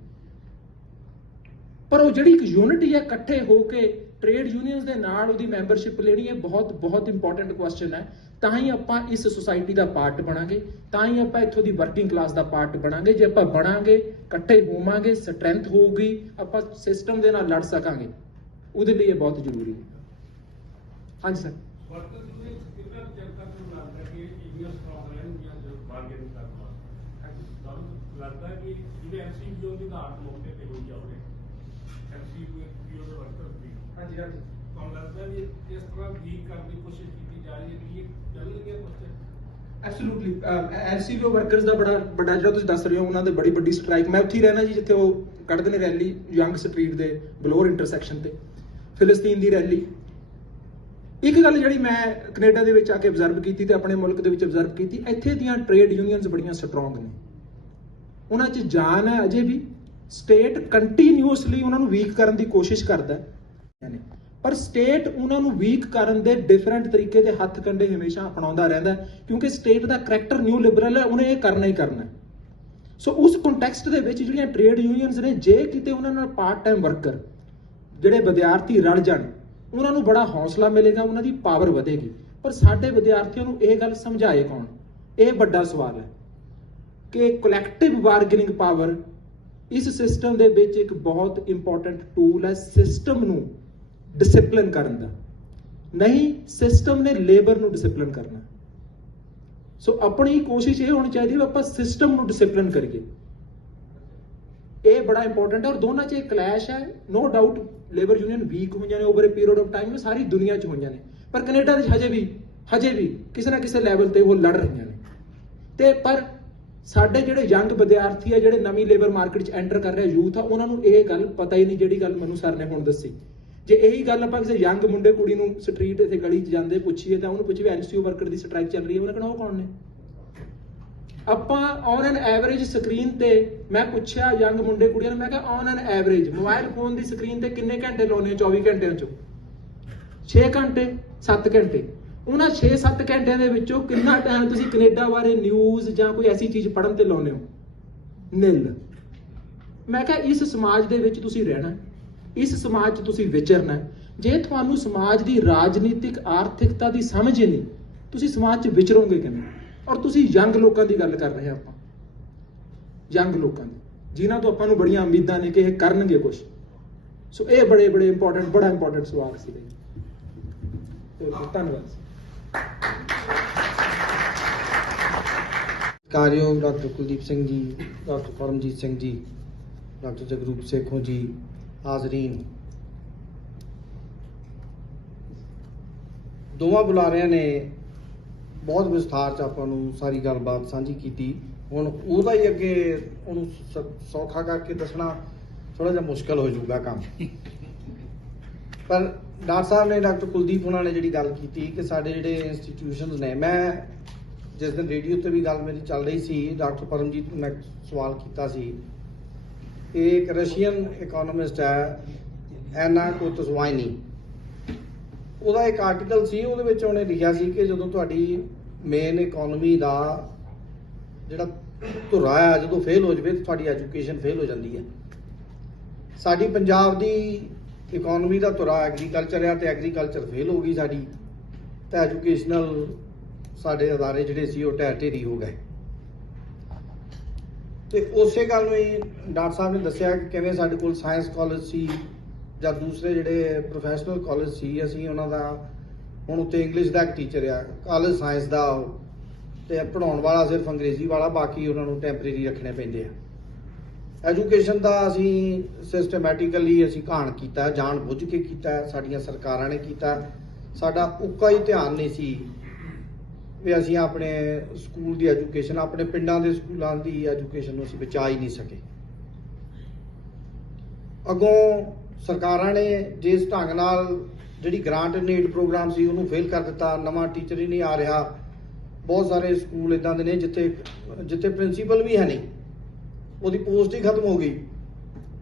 ਪਰ ਉਹ ਜਿਹੜੀ ਇੱਕ ਯੂਨਿਟੀ ਹੈ ਇਕੱਠੇ ਹੋ ਕੇ ਟ੍ਰੇਡ ਯੂਨੀਅਨਸ ਦੇ ਨਾਲ ਉਹਦੀ ਮੈਂਬਰਸ਼ਿਪ ਲੈਣੀ ਹੈ, ਬਹੁਤ ਬਹੁਤ ਇੰਪੋਰਟੈਂਟ ਕੁਐਸਚਨ ਹੈ। ਤਾਂ ਹੀ ਆਪਾਂ ਇਸ ਸੁਸਾਇਟੀ ਦਾ ਪਾਰਟ ਬਣਾਂਗੇ, ਤਾਂ ਹੀ ਆਪਾਂ ਇੱਥੋਂ ਦੀ ਵਰਕਿੰਗ ਕਲਾਸ ਦਾ ਪਾਰਟ ਬਣਾਂਗੇ। ਜੇ ਆਪਾਂ ਬਣਾਂਗੇ, ਇਕੱਠੇ ਹੋਵਾਂਗੇ ਸਟਰੈਂਥ ਹੋਊਗੀ, ਆਪਾਂ ਸਿਸਟਮ ਦੇ ਨਾਲ ਲੜ ਸਕਾਂਗੇ। ਉਹਦੇ ਲਈ ਇਹ ਬਹੁਤ ਜ਼ਰੂਰੀ ਹੈ। ਹਾਂਜੀ ਸਰ ਲੱਗਦਾ ਕਿ ਈਵੀਐਸ ਪ੍ਰੋਬਲਮ ਰਹਿਣਗੀਆਂ ਜਦੋਂ ਬਾਰਗੇਨਿੰਗ ਕਰਨ ਵਾਸਤੇ ਤੁਹਾਨੂੰ ਲੱਗਦਾ ਕਿ ਜਿਹੜੇ ਐਮਸੀਪੀਓ ਦੀ ਘਾਟ ਮੌਕੇ ਤੇ ਹੋਈ ਆ ਉਹਨੇ ਐਮਸੀਪੀਓ ਦੇ ਵਰਕਰ ਦੀ ਹਾਂਜੀ ਹਾਂਜੀ। ਤੁਹਾਨੂੰ ਲੱਗਦਾ ਵੀ ਇਸ ਤਰ੍ਹਾਂ ਵੀਕ ਕਰਨ ਦੀ ਕੋਸ਼ਿਸ਼ ਕੀਤੀ ਜਾ ਰਹੀ ਹੈ ਕਿ ਇਹ ਚੱਲਣਗੇ ਕੁਝ ਐਬਸੋਲੂਟਲੀ ਐਲਸੀਬੀਓ ਵਰਕਰਸ ਦਾ ਬੜਾ ਵੱਡਾ ਜਿਹੜਾ ਤੁਸੀਂ ਦੱਸ ਰਹੇ ਹੋ ਉਹਨਾਂ ਦੇ ਬੜੀ ਵੱਡੀ ਸਟ੍ਰਾਈਕ ਮੈਂ ਉੱਥੇ ਹੀ ਰਹਿਣਾ ਜੀ ਜਿੱਥੇ ਉਹ ਕੱਢਦੇ ਨੇ ਰੈਲੀ ਯੰਗ ਸਟਰੀਟ ਦੇ ਬਲੋਰ ਇੰਟਰਸੈਕਸ਼ਨ ਤੇ। ਫਿਲਸਤੀਨ ਦੀ ਰੈਲੀ ਇੱਕ ਗੱਲ ਜਿਹੜੀ ਮੈਂ ਕੈਨੇਡਾ ਦੇ ਵਿੱਚ ਆ ਕੇ ਅਬਜ਼ਰਵ ਕੀਤੀ ਤੇ ਆਪਣੇ ਮੁਲਕ ਦੇ ਵਿੱਚ ਅਬਜ਼ਰਵ ਕੀਤੀ ਇੱਥੇ ਦੀਆਂ ਟ੍ਰੇਡ ਯੂਨੀਅਨਸ ਬੜੀਆਂ ਸਟਰੋਂਗ ਨੇ। ਉਹਨਾਂ 'ਚ ਜਾਨ ਹੈ ਅਜੇ ਵੀ। ਸਟੇਟ ਕੰਟੀਨਿਊਸਲੀ ਉਹਨਾਂ ਨੂੰ ਵੀਕ ਕਰਨ ਦੀ ਕੋਸ਼ਿਸ਼ ਕਰਦਾ ਹੈ। ਨੇ। ਪਰ ਸਟੇਟ ਉਹਨਾਂ ਨੂੰ ਵੀਕ ਕਰਨ ਦੇ ਡਿਫਰੈਂਟ ਤਰੀਕੇ ਦੇ ਹੱਥ ਕੰਡੇ ਹਮੇਸ਼ਾ ਅਪਣਾਉਂਦਾ ਰਹਿੰਦਾ ਕਿਉਂਕਿ ਸਟੇਟ ਦਾ ਕਰੈਕਟਰ ਨਿਊ ਲਿਬਰਲ ਹੈ, ਉਹਨੇ ਇਹ ਕਰਨਾ ਹੀ ਕਰਨਾ ਸੋ ਉਸ ਕੰਟੈਕਸਟ ਦੇ ਵਿੱਚ ਜਿਹੜੀਆਂ ਟ੍ਰੇਡ ਯੂਨੀਅਨਸ ਨੇ, ਜੇ ਕਿਤੇ ਉਹਨਾਂ ਨਾਲ ਪਾਰਟ ਟਾਈਮ ਵਰਕਰ ਜਿਹੜੇ ਵਿਦਿਆਰਥੀ ਰਲ ਜਾਣ, ਉਹਨਾਂ ਨੂੰ ਬੜਾ ਹੌਸਲਾ ਮਿਲੇਗਾ, ਉਹਨਾਂ ਦੀ ਪਾਵਰ ਵਧੇਗੀ। ਪਰ ਸਾਡੇ ਵਿਦਿਆਰਥੀਆਂ ਨੂੰ ਇਹ ਗੱਲ ਸਮਝਾਏ ਕੌਣ? ਇਹ ਵੱਡਾ ਸਵਾਲ ਹੈ ਕਿ ਕਲੈਕਟਿਵ ਬਾਰਗੇਨਿੰਗ ਪਾਵਰ ਇਸ ਸਿਸਟਮ ਦੇ ਵਿੱਚ ਇੱਕ ਬਹੁਤ ਇੰਪੋਰਟੈਂਟ ਟੂਲ ਹੈ ਸਿਸਟਮ ਨੂੰ ਡਿਸਪਲਿਨ ਕਰਨ ਦਾ। ਨਹੀਂ ਸਿਸਟਮ ਨੇ ਲੇਬਰ ਨੂੰ ਡਿਸਪਲਿਨ ਕਰਨਾ। ਸੋ ਆਪਣੀ ਕੋਸ਼ਿਸ਼ ਇਹ ਹੋਣੀ ਚਾਹੀਦੀ ਹੈ ਵੀ ਆਪਾਂ ਸਿਸਟਮ ਨੂੰ ਡਿਸਪਲਿਨ ਕਰੀਏ। ਇਹ ਬੜਾ ਇੰਪੋਰਟੈਂਟ ਹੈ ਔਰ ਦੋਨਾਂ 'ਚ ਇੱਕ ਕਲੈਸ਼ ਹੈ। No doubt labour union weak ਹੋਈਆਂ ਨੇ over a period of time ਸਾਰੀ ਦੁਨੀਆ 'ਚ ਹੋਈਆਂ ਨੇ। ਪਰ ਕੈਨੇਡਾ ਦੇ 'ਚ ਹਜੇ ਵੀ ਹਜੇ ਵੀ ਕਿਸੇ ਨਾ ਕਿਸੇ ਲੈਵਲ ਤੇ ਉਹ ਲੜ ਰਹੀਆਂ ਨੇ। ਤੇ ਪਰ ਸਾਡੇ ਜਿਹੜੇ ਯੰਗ ਵਿਦਿਆਰਥੀ ਆ, ਜਿਹੜੇ ਨਵੀਂ ਲੇਬਰ ਮਾਰਕੀਟ 'ਚ ਐਂਟਰ ਕਰ ਰਿਹਾ ਯੂਥ ਆ, ਉਹਨਾਂ ਨੂੰ ਇਹ ਗੱਲ ਪਤਾ ਹੀ ਨਹੀਂ ਜਿਹੜੀ ਗੱਲ ਮੈਨੂੰ ਸਰ ਨੇ ਹੁਣ ਦੱਸੀ। ਜੇ ਇਹੀ ਗੱਲ ਆਪਾਂ ਕਿਸੇ ਯੰਗ ਮੁੰਡੇ ਕੁੜੀ ਨੂੰ ਸਟਰੀਟ ਤੇ ਗਲੀ 'ਚ ਜਾਂਦੇ ਪੁੱਛੀਏ ਤਾਂ ਉਹਨੂੰ ਪੁੱਛੀਏ ਐਨਸੀਯੂ ਵਰਕਰ ਦੀ ਸਟ੍ਰਾਈਕ ਚੱਲ ਰਹੀ ਹੈ, ਉਹਨਾਂ ਕਹਣਾ ਉਹ ਕੌਣ ਨੇ? ਆਪਾਂ ਔਨ ਐਨ ਐਵਰੇਜ ਸਕਰੀਨ ਤੇ ਮੈਂ ਪੁੱਛਿਆ ਯੰਗ ਮੁੰਡੇ ਕੁੜੀਆਂ ਨੂੰ, ਮੈਂ ਕਿਹਾ on an average mobile phone the screen ਤੇ ਕਿੰਨੇ ਘੰਟੇ ਲਾਉਂਦੇ ਹੋ? 24 ਘੰਟਿਆਂ ਚੋਂ। 6 ਘੰਟੇ 7 ਘੰਟੇ। ਉਹਨਾਂ 6-7 ਘੰਟਿਆਂ ਦੇ ਵਿੱਚੋਂ ਕਿੰਨਾ ਟਾਈਮ ਤੁਸੀਂ ਕੈਨੇਡਾ ਬਾਰੇ ਨਿਊਜ਼ ਜਾਂ ਕੋਈ ਐਸੀ ਚੀਜ਼ ਪੜ੍ਹਨ ਤੇ ਲਾਉਂਦੇ ਹੋ? ਨਿਲ। ਮੈਂ ਕਿਹਾ ਇਸ ਸਮਾਜ ਦੇ ਵਿੱਚ ਤੁਸੀਂ ਰਹਿਣਾ ਇਸ ਸਮਾਜ 'ਚ ਤੁਸੀਂ ਵਿਚਰਨਾ ਜੇ ਤੁਹਾਨੂੰ ਸਮਾਜ ਦੀ ਰਾਜਨੀਤਿਕ ਆਰਥਿਕਤਾ ਦੀ ਸਮਝ ਹੀ ਨਹੀਂ, ਤੁਸੀਂ ਸਮਾਜ 'ਚ ਵਿਚਰੋਗੇ ਕਿਵੇਂ? ਔਰ ਤੁਸੀਂ ਯੰਗ ਲੋਕਾਂ ਦੀ ਗੱਲ ਕਰ ਰਹੇ ਆਪਾਂ। ਯੰਗ ਲੋਕਾਂ ਦੀ, ਜਿਨ੍ਹਾਂ ਤੋਂ ਆਪਾਂ ਨੂੰ ਬੜੀਆਂ ਉਮੀਦਾਂ ਨੇ ਕਿ ਇਹ ਕਰਨਗੇ ਕੁਝ ਸੋ ਇਹ ਬੜੇ ਬੜੇ ਇੰਪੋਰਟੈਂਟ ਬੜਾ ਇੰਪੋਰਟੈਂਟ ਸਵਾਲ ਸੀ ਤੇ ਧੰਨਵਾਦ ਕਾਰਿਓ ਡਾਕਟਰ ਕੁਲਦੀਪ ਸਿੰਘ ਜੀ, ਡਾਕਟਰ ਪਰਮਜੀਤ ਸਿੰਘ ਜੀ, ਡਾਕਟਰ ਜਗਰੂਪ ਸੇਖੋਂ ਜੀ ਹਾਜ਼ਰੀਨ। ਦੋਵਾਂ ਬੁਲਾਰਿਆਂ ਨੇ ਬਹੁਤ ਵਿਸਥਾਰ ਚ ਆਪਾਂ ਨੂੰ ਸਾਰੀ ਗੱਲਬਾਤ ਸਾਂਝੀ ਕੀਤੀ। ਹੁਣ ਉਹਦਾ ਹੀ ਅੱਗੇ ਉਹਨੂੰ ਸੌਖਾ ਕਰਕੇ ਦੱਸਣਾ ਥੋੜਾ ਜਿਹਾ ਮੁਸ਼ਕਲ ਹੋ ਜਾਊਗਾ ਕੰਮ। ਪਰ ਡਾਕਟਰ ਸਾਹਿਬ ਨੇ, ਡਾਕਟਰ ਕੁਲਦੀਪ ਉਹਨਾਂ ਨੇ ਜਿਹੜੀ ਗੱਲ ਕੀਤੀ ਕਿ ਸਾਡੇ ਜਿਹੜੇ ਇੰਸਟੀਟਿਊਸ਼ਨਸ ਨੇ, ਮੈਂ ਜਿਸ ਦਿਨ ਰੇਡੀਓ ਤੇ ਵੀ ਗੱਲ ਮੇਰੀ ਚੱਲ ਰਹੀ ਸੀ, ਡਾਕਟਰ ਪਰਮਜੀਤ ਨੂੰ ਮੈਂ ਸਵਾਲ ਕੀਤਾ ਸੀ ਇਹ ਇੱਕ ਰਸ਼ੀਅਨ ਇਕਨੋਮਿਸਟ ਹੈ ਐਨਾ ਕੋਤਸਵਾਈਨੀ ਉਹਦਾ ਇੱਕ ਆਰਟੀਕਲ ਸੀ ਉਹਦੇ ਵਿੱਚ ਉਹਨੇ ਲਿਖਿਆ ਸੀ ਕਿ ਜਦੋਂ ਤੁਹਾਡੀ ਮੇਨ ਇਕਨੋਮੀ ਦਾ ਜਿਹੜਾ ਧੁਰਾ ਆ ਜਦੋਂ ਫੇਲ ਹੋ ਜਾਵੇ ਤਾਂ ਤੁਹਾਡੀ ਐਜੂਕੇਸ਼ਨ ਫੇਲ ਹੋ ਜਾਂਦੀ ਹੈ ਸਾਡੀ ਪੰਜਾਬ ਦੀ ਇਕਨੋਮੀ ਦਾ ਧੁਰਾ ਐਗਰੀਕਲਚਰ ਆ ਤੇ ਐਗਰੀਕਲਚਰ ਫੇਲ ਹੋ ਗਈ ਸਾਡੀ ਤਾਂ ਐਜੂਕੇਸ਼ਨਲ ਸਾਡੇ ਅਦਾਰੇ ਜਿਹੜੇ ਸੀ ਉਹ ਢਹਿ ਹੋ ਗਏ ਤੇ ਉਸੇ ਗੱਲ ਨੂੰ ਹੀ ਡਾਕਟਰ ਸਾਹਿਬ ਨੇ ਦੱਸਿਆ ਕਿ ਕਿਵੇਂ ਸਾਡੇ ਕੋਲ ਸਾਇੰਸ ਕਾਲਜ ਸੀ ਜਾਂ ਦੂਸਰੇ ਜਿਹੜੇ ਪ੍ਰੋਫੈਸ਼ਨਲ ਕਾਲਜ ਸੀ ਅਸੀਂ ਉਹਨਾਂ ਦਾ ਹੁਣ ਉੱਤੇ ਇੰਗਲਿਸ਼ ਦਾ ਇੱਕ ਟੀਚਰ ਆ ਕਾਲਜ ਸਾਇੰਸ ਦਾ ਉਹ, ਤੇ ਪੜਾਉਣ ਵਾਲਾ ਸਿਰਫ ਅੰਗਰੇਜ਼ੀ ਵਾਲਾ ਬਾਕੀ ਉਹਨਾਂ ਨੂੰ ਟੈਂਪਰੇਰੀ ਰੱਖਣੇ ਪੈਂਦੇ ਆ। ਐਜੂਕੇਸ਼ਨ ਦਾ ਅਸੀਂ ਸਿਸਟਮੈਟਿਕਲੀ ਅਸੀਂ ਘਾਣ ਕੀਤਾ ਜਾਣ ਬੁੱਝ ਕੇ ਕੀਤਾ ਸਾਡੀਆਂ ਸਰਕਾਰਾਂ ਨੇ ਕੀਤਾ। ਸਾਡਾ ਉੱਕਾ ਹੀ ਧਿਆਨ ਨਹੀਂ ਸੀ ਵੀ ਅਸੀਂ ਆਪਣੇ ਸਕੂਲ ਦੀ ਐਜੂਕੇਸ਼ਨ, ਆਪਣੇ ਪਿੰਡਾਂ ਦੇ ਸਕੂਲਾਂ ਦੀ ਐਜੂਕੇਸ਼ਨ ਨੂੰ ਅਸੀਂ ਬਚਾ ਹੀ ਨਹੀਂ ਸਕੇ। ਅੱਗੋਂ ਸਰਕਾਰਾਂ ਨੇ ਜਿਸ ਢੰਗ ਨਾਲ ਜਿਹੜੀ ਗ੍ਰਾਂਟ ਨੀਡ ਪ੍ਰੋਗਰਾਮ ਸੀ, ਉਹਨੂੰ ਫੇਲ ਕਰ ਦਿੱਤਾ, ਨਵਾਂ ਟੀਚਰ ਹੀ ਨਹੀਂ ਆ ਰਿਹਾ। ਬਹੁਤ ਸਾਰੇ ਸਕੂਲ ਇਦਾਂ ਦੇ ਨੇ ਜਿੱਥੇ ਜਿੱਥੇ ਪ੍ਰਿੰਸੀਪਲ ਵੀ ਹੈ ਨਹੀਂ। ਉਹਦੀ ਪੋਸਟ ਹੀ ਖਤਮ ਹੋ ਗਈ।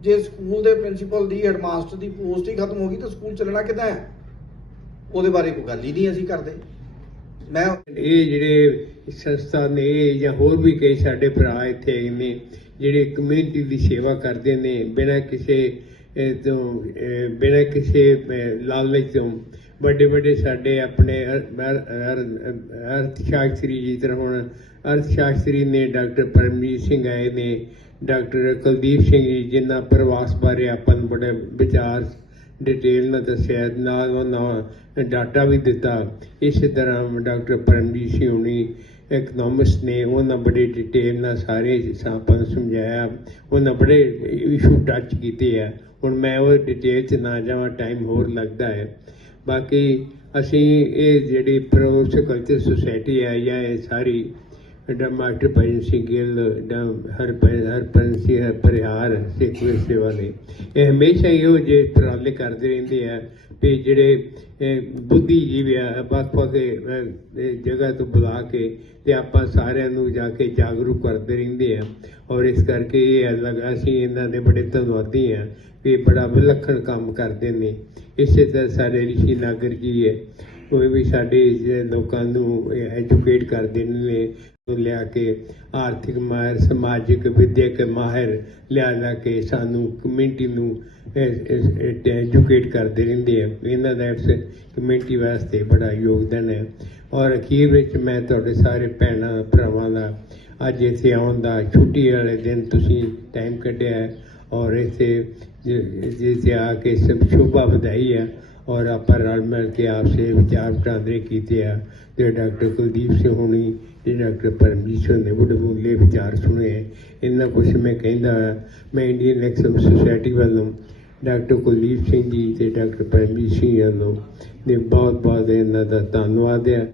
ਜੇ ਸਕੂਲ ਦੇ ਪ੍ਰਿੰਸੀਪਲ ਦੀ ਹੈਡਮਾਸਟਰ ਦੀ ਪੋਸਟ ਹੀ ਖਤਮ ਹੋ ਗਈ, ਤਾਂ ਸਕੂਲ ਚੱਲਣਾ ਕਿੱਦਾਂ ਹੈ? ਉਹਦੇ ਬਾਰੇ ਕੋਈ ਗੱਲ ਹੀ ਨਹੀਂ ਅਸੀਂ ਕਰਦੇ। ਮੈਂ ਇਹ ਜਿਹੜੇ ਸੰਸਥਾ ਨੇ ਜਾਂ ਹੋਰ ਵੀ ਕਈ ਸਾਡੇ ਭਰਾ ਇੱਥੇ ਹੈਗੇ ਨੇ, ਜਿਹੜੇ ਕਮਿਊਨਿਟੀ ਦੀ ਸੇਵਾ ਕਰਦੇ ਨੇ, ਬਿਨਾਂ ਕਿਸੇ ਤੋਂ ਬਿਨਾਂ ਕਿਸੇ ਲਾਲਚ ਤੋਂ, ਵੱਡੇ ਵੱਡੇ ਸਾਡੇ ਆਪਣੇ ਅਰਥ ਸ਼ਾਸਤਰੀ ਜੀ ਤਰ੍ਹਾਂ ਹੁਣ, ਅਰਥ ਸ਼ਾਸਤਰੀ ਨੇ ਡਾਕਟਰ ਪਰਮਜੀਤ ਸਿੰਘ ਆਏ ਨੇ, ਡਾਕਟਰ ਕੁਲਦੀਪ ਸਿੰਘ ਜੀ, ਜਿਨ੍ਹਾਂ ਪ੍ਰਵਾਸ ਬਾਰੇ ਆਪਾਂ ਨੂੰ ਬੜੇ ਵਿਚਾਰ, ਡਿਟੇਲ ਨਾਲ ਦੱਸਿਆ, ਨਾਲ ਉਹਨਾਂ ਡਾਟਾ ਵੀ ਦਿੱਤਾ। ਇਸੇ ਤਰ੍ਹਾਂ ਡਾਕਟਰ ਪਰਮਜੀਤ ਸਿੰਘ ਹੁਣੀ ਇਕਨੋਮਿਸਟ ਨੇ ਉਹਨਾਂ ਬੜੇ ਡਿਟੇਲ ਨਾਲ ਸਾਰੇ ਆਪਾਂ ਨੂੰ ਸਮਝਾਇਆ। ਉਹਨਾਂ ਬੜੇ ਇਸ਼ੂ ਟੱਚ ਕੀਤੇ ਆ। ਹੁਣ ਮੈਂ ਉਹ ਡਿਟੇਲ 'ਚ ਨਾ ਜਾਵਾਂ ਟਾਈਮ ਹੋਰ ਲੱਗਦਾ ਹੈ। ਬਾਕੀ ਅਸੀਂ ਇਹ ਜਿਹੜੀ ਪ੍ਰੋਸ ਕਲਚਰ ਸੁਸਾਇਟੀ ਹੈ ਜਾਂ ਇਹ ਸਾਰੀ ਡਾਕਟਰ ਭਜਨ ਸਿੰਘ ਗਿੱਲ ਡਾ ਹਰ ਹਰਪਨ ਸਿੰਘ ਪਰਿਹਾਰ, ਸਿੱਖ ਸੇਵਾ ਲਈ, ਇਹ ਹਮੇਸ਼ਾ ਇਹੋ ਜਿਹੇ ਉਪਰਾਲੇ ਕਰਦੇ ਰਹਿੰਦੇ ਆ। ਵੀ ਜਿਹੜੇ ਬੁੱਧੀਜੀਵ ਆ ਵੱਖ ਵੱਖ ਜਗ੍ਹਾ ਤੋਂ ਬੁਲਾ ਕੇ ਤੇ ਆਪਾਂ ਸਾਰਿਆਂ ਨੂੰ ਜਾ ਕੇ ਜਾਗਰੂਕ ਕਰਦੇ ਰਹਿੰਦੇ ਆ। ਔਰ ਇਸ ਕਰਕੇ ਇਹ ਅਲੱਗ ਅਸੀਂ ਇਹਨਾਂ ਦੇ ਬੜੇ ਧੰਨਵਾਦੀ ਆ ਕਿ ਬੜਾ ਵਿਲੱਖਣ ਕੰਮ ਕਰਦੇ ਨੇ। ਇਸੇ ਤਰ੍ਹਾਂ ਸਾਡੇ ਰਿਸ਼ੀ ਨਾਗਰ ਜੀ ਹੈ, ਉਹ ਵੀ ਸਾਡੇ ਲੋਕਾਂ ਨੂੰ ਐਜੂਕੇਟ ਕਰਦੇ ਨੇ ਲਿਆ ਕੇ ਆਰਥਿਕ ਮਾਹਿਰ, ਸਮਾਜਿਕ ਵਿਦਿਅਕ ਮਾਹਿਰ ਲਿਆ ਲਿਆ ਕੇ ਸਾਨੂੰ ਕਮਿਊਨਿਟੀ ਨੂੰ ਐਜੂਕੇਟ ਕਰਦੇ ਰਹਿੰਦੇ ਆ। ਇਹਨਾਂ ਦਾ ਇਸ ਕਮਿਊਨਿਟੀ ਵਾਸਤੇ ਬੜਾ ਯੋਗਦਾਨ ਹੈ। ਔਰ ਅਖੀਰ ਵਿੱਚ ਮੈਂ ਤੁਹਾਡੇ ਸਾਰੇ ਭੈਣਾਂ, ਭਰਾਵਾਂ ਦਾ ਅੱਜ ਇੱਥੇ ਆਉਣ ਦਾ, ਛੁੱਟੀ ਵਾਲੇ ਦਿਨ ਤੁਸੀਂ ਟਾਈਮ ਕੱਢਿਆ ਔਰ ਇੱਥੇ ਜਿੱਥੇ ਆ ਕੇ ਸਭ ਸ਼ੁਭਾ ਵਧਾਈ ਹੈ। ਔਰ ਆਪਾਂ ਰਲ ਮਿਲ ਕੇ ਆਪਸੇ ਵਿਚਾਰ ਵਟਾਂਦਰੇ ਕੀਤੇ ਆ। ਤੇ ਡਾਕਟਰ ਕੁਲਦੀਪ ਸਿੰਘ ਹੋਣੀ ਤੇ ਡਾਕਟਰ ਪਰਮਜੀਤ ਸਿੰਘ ਨੇ ਬੜੇ ਵਿਚਾਰ ਸੁਣੇ ਹੈ। ਇੰਨਾ ਕੁਝ ਮੈਂ ਕਹਿੰਦਾ ਹੋਇਆ, ਮੈਂ ਇੰਡੀਅਨ ਐਕਸਮ ਸੁਸਾਇਟੀ ਵੱਲੋਂ ਡਾਕਟਰ ਕੁਲਦੀਪ ਸਿੰਘ ਜੀ ਤੇ ਡਾਕਟਰ ਪਰਮਜੀਤ ਸਿੰਘ ਵੱਲੋਂ ਦੇ ਬਹੁਤ ਬਹੁਤ ਇਹਨਾਂ ਦਾ ਧੰਨਵਾਦ ਹੈ